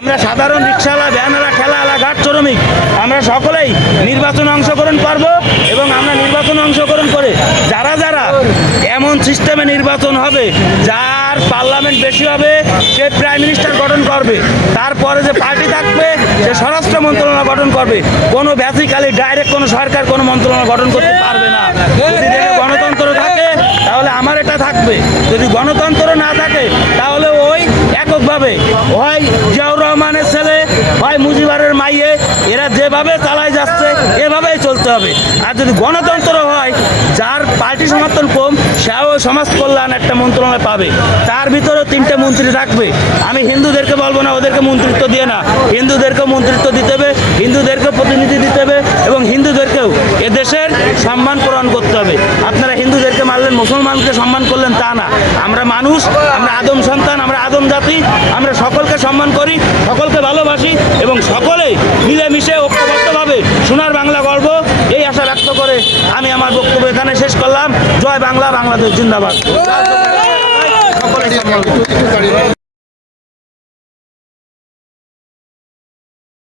আমরা সাধারণ রিক্সাওয়ালা, ভ্যানওয়ালা, ঠেলাওয়ালা, ঘাট শ্রমিক, আমরা সকলেই নির্বাচনে অংশগ্রহণ করব এবং আমরা নির্বাচনে অংশগ্রহণ করে যারা যারা এমন সিস্টেমে নির্বাচন হবে, যার পার্লামেন্ট বেশি হবে, সে প্রাইম মিনিস্টার গঠন করবে, তারপরে যে পার্টি থাকবে, সে স্বরাষ্ট্র মন্ত্রণালয় গঠন করবে, কোনো বেসিক্যালি ডাইরেক্ট কোনো সরকার, কোনো মন্ত্রণালয় গঠন করতে পারবে না। যদি গণতন্ত্র থাকে, তাহলে আমার এটা থাকবে। যদি গণতন্ত্র না থাকে, তাহলে ওই এককভাবে হয় রহমানের হয় মুজিবারের মাইয়ে, এরা যেভাবে চালায় যাচ্ছে, এভাবেই চলতে হবে। আর যদি গণতন্ত্র হয়, যার পার্টি সমর্থন কম, সেও সমাজ কল্যাণ একটা মন্ত্রণালয় পাবে। তার ভিতরেও তিনটে মন্ত্রী থাকবে। আমি হিন্দুদেরকে বলব না, ওদেরকে মন্ত্রিত্ব দিয়ে না। হিন্দুদেরকে মন্ত্রিত্ব দিতে হবে হিন্দুদেরকে প্রতিনিধি দিতে হবে, এবং হিন্দুদেরকেও এদেশের সম্মান প্রদান করতে হবে। আপনারা হিন্দুদেরকে মারলেন মুসলমানকে সম্মান করলেন, তা না। আমরা মানুষ, আমরা আদম সন্তান, আমরা আদম জাতি, আমরা সকলকে সম্মান করি, সকলকে ভালোবাসি এবং সকলেই মিলেমিশে ঐক্যবদ্ধভাবে সোনার বাংলা গর্ব এই আশা ব্যক্ত করে আমি আমার বক্তব্য এখানে শেষ করলাম। জয় বাংলা, বাংলাদেশ জিন্দাবাদ।